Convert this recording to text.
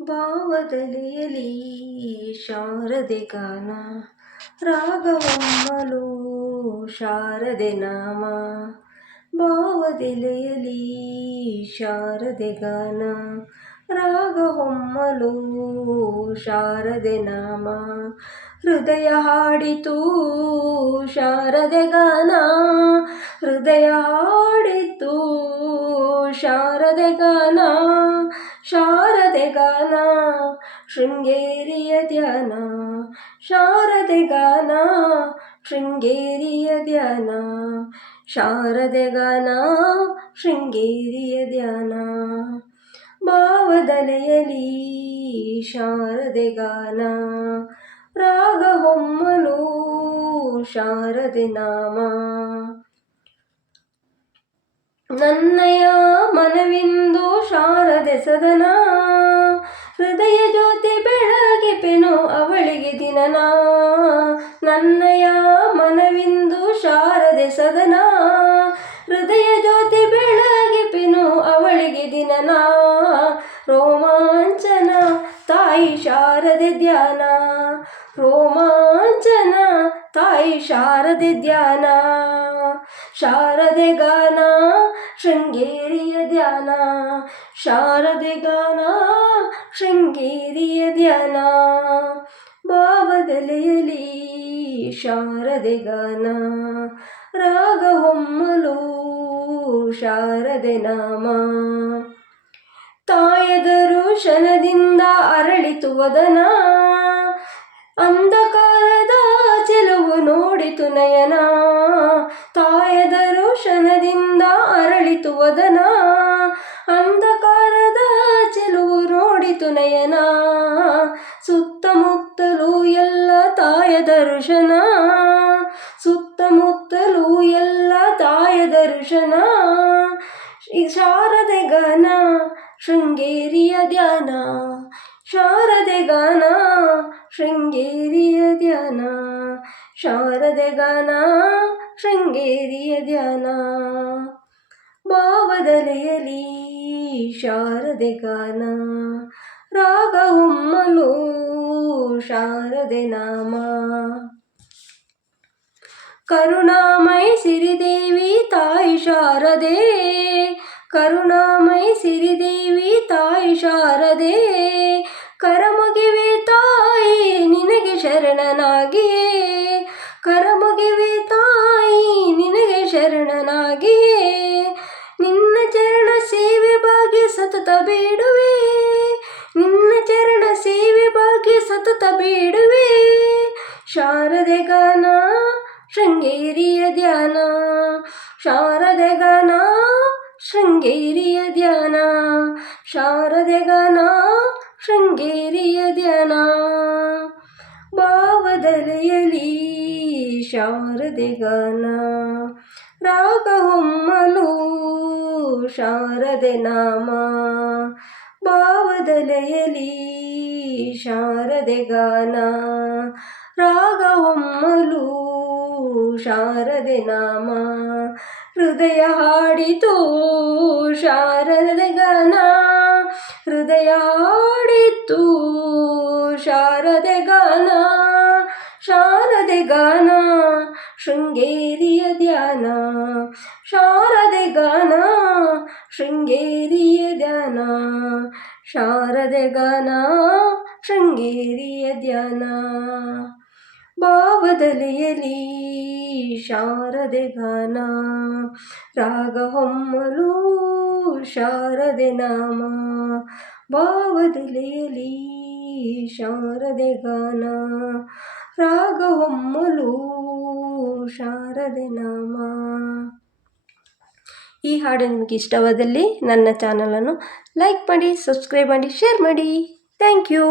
ಭಾವದಲೆಯಲಿ ಶಾರದೆ ಗಾನ ರಾಗವಮ್ಮಲು ಶಾರದೆ ನಾಮ ಭಾವದೆಲೆಯಲಿ ಶಾರದೆ ಗಾನ ರಾಗ ಹೊಮ್ಮಲು ಶಾರದೆ ನಾಮ ಹೃದಯ ಹಾಡಿತು ಶಾರದೆ ಗಾನ ಹೃದಯ ಹಾಡಿತು ಶಾರದೆ ಶೃಂಗೇರಿಯ ಧ್ಯಾನ, ಶಾರದೆ ಗಾನ, ಶೃಂಗೇರಿಯ ಧ್ಯಾನ, ಶಾರದೆ ಗಾನ, ಶೃಂಗೇರಿಯ ಧ್ಯಾನ. ಭಾವದಲೆಯಲಿ ಶಾರದೆ ಗಾನ, ರಾಗ ಹೊಮ್ಮಲು ಶಾರದೆ ನಾಮ. ನನ್ನಯ ಮನವಿಂದು ಶಾರದೆ ಸದನ, ಹೃದಯ ಜ್ಯೋತಿ ಬೆಳಗಿಪೆನು ಅವಳಿಗೆ ದಿನನಾ. ನನ್ನಯ ಮನವಿಂದು ಶಾರದೆ ಸದನ. ಹೃದಯ ಜ್ಯೋತಿ ಬೆಳಗಿಪೆನು ಅವಳಿಗೆ ದಿನನಾ. ರೋಮಾಂಚನ ತಾಯಿ ಶಾರದೆ ಧ್ಯಾನ. ರೋಮಾಂಚನ ತಾಯಿ ಶಾರದೆ ಧ್ಯಾನ. ಶಾರದೆ ಗಾನ ಶೃಂಗೇರಿಯ ಧ್ಯಾನ. ಶಾರದೆ ಗಾನ ಶೃಂಗೇರಿಯ ಧ್ಯಾನ. ಭಾವದಲೆಯಲಿ ಶಾರದೆ ಗಾನ, ರಾಗ ಹೊಮ್ಮಲು ಶಾರದೆ ನಾಮ. ತಾಯದರು ಶನದಿಂದ ಅರಳಿತು ವದನ, ಅಂಧಕಾರದ ಚೆಲುವು ನೋಡಿತು ನಯನ. ತಾಯದರು ಶನದಿಂದ ಅರಳಿತು ವದನ, ಅಂಧಕಾರದ ತಾಯ ಶ್ರೀ ಶಾರದೆ ಗಾನ, ಶೃಂಗೇರಿಯ ಧ್ಯಾನ, ಶಾರದೆ ಗಾನ, ಶೃಂಗೇರಿಯ ಧ್ಯಾನ, ಶಾರದೆ ಗಾನ, ಶೃಂಗೇರಿಯ ಧ್ಯಾನ. ಭಾವದಲೆಯಲಿ ಶಾರದೆ ಗಾನ, ರಾಗ ಹೊಮ್ಮಲು ಶಾರದೆ ನಾಮ. ಕರುಣಾಮಯಿ ಸಿರಿದೇವಿ ತಾಯಿ ಶಾರದೆ, ಕರುಣಾಮಯಿ ಸಿರಿದೇವಿ ತಾಯಿ ಶಾರದೆ, ಕರಮುಗಿವೆ ತಾಯಿ ನಿನಗೆ ಶರಣನಾಗಿ, ಕರಮುಗಿವೆ ತಾಯಿ ನಿನಗೆ ಶರಣನಾಗಿ, ನಿನ್ನ ಚರಣ ಸೇವೆ ಭಾಗ್ಯ ಸತತ ಬೇಡುವೆ, ನಿನ್ನ ಚರಣ ಸೇವೆ ಭಾಗ್ಯ ಸತತ ಬೇಡುವೆ, ಶಾರದೆ ಗಾನ ಶೃಂಗೇರಿಯ ಧ್ಯಾನ ಶಾರದೆ ಗಾನ ಶೃಂಗೇರಿಯ ಧ್ಯಾನ ಶಾರದೆ ಗಾನ ಶೃಂಗೇರಿಯ ಧ್ಯಾನ ಭಾವದಲೆಯಲಿ ಶಾರದೆ ಗಾನ ರಾಗ ಹೊಮ್ಮಲು ಶಾರದೆ ನಾಮ. ಭಾವದಲೆಯಲಿ ಶಾರದೆ ಗಾನ ಹೊಮ್ಮಲು ಶಾರದೆ ನಾಮ. ಹೃದಯ ಹಾಡಿತು ಶಾರದೆ ಗನ ಹೃದಯ ಹಾಡಿತು ಶಾರದೆ ಗಾನ ಶಾರದೆ ಗಾನ ಶೃಂಗೇರಿಯ ಧ್ಯಾನ. ಶಾರದೆ ಗಾನ ಶೃಂಗೇರಿಯ ಧ್ಯಾನ. ಶಾರದೆ ಗಾನ ಶೃಂಗೇರಿಯ ಧ್ಯಾನ. ಭಾವದಲೆಯಲಿ ಶಾರದೆ ಗಾನ ರಾಗ ಹೊಮ್ಮಲು ಶಾರದೆ ನಾಮ. ಭಾವದಲೆಯಲಿ ಶಾರದೆ ಗಾನ ರಾಗ ಹೊಮ್ಮಲು ಶಾರದೆ ನಾಮ. ಈ ಹಾಡು ನಿಮಗೆ ಇಷ್ಟವಾದಲ್ಲಿ ನನ್ನ ಚಾನಲನ್ನು ಲೈಕ್ ಮಾಡಿ, ಸಬ್ಸ್ಕ್ರೈಬ್ ಮಾಡಿ, ಶೇರ್ ಮಾಡಿ. Thank you.